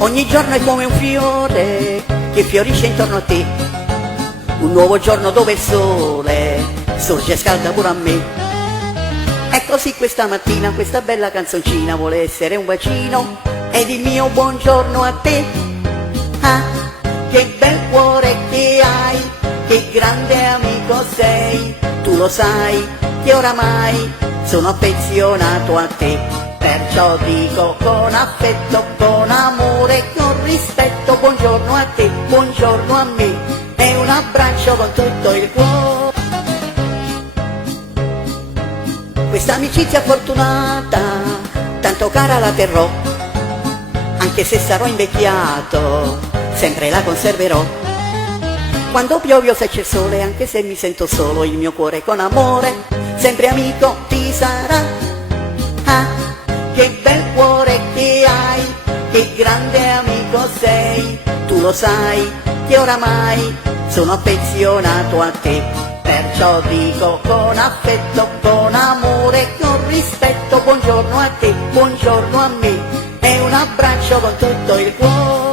Ogni giorno è come un fiore che fiorisce intorno a te, un nuovo giorno dove il sole sorge e scalda pure a me. E così questa mattina questa bella canzoncina vuole essere un bacino ed il mio buongiorno a te. Ah, che bel cuore che hai, che grande amico sei, tu lo sai che oramai sono affezionato a te. Perciò dico con affetto, con amore, con rispetto, buongiorno a te, buongiorno a me, e un abbraccio con tutto il cuore. Questa amicizia fortunata, tanto cara la terrò, anche se sarò invecchiato, sempre la conserverò. Quando piove o se c'è sole, anche se mi sento solo, il mio cuore con amore sempre amico ti sarà. Ah, che bel cuore che hai, che grande amico sei, tu lo sai che oramai sono affezionato a te. Perciò dico con affetto, con amore, con rispetto, buongiorno a te, buongiorno a me, e un abbraccio con tutto il cuore.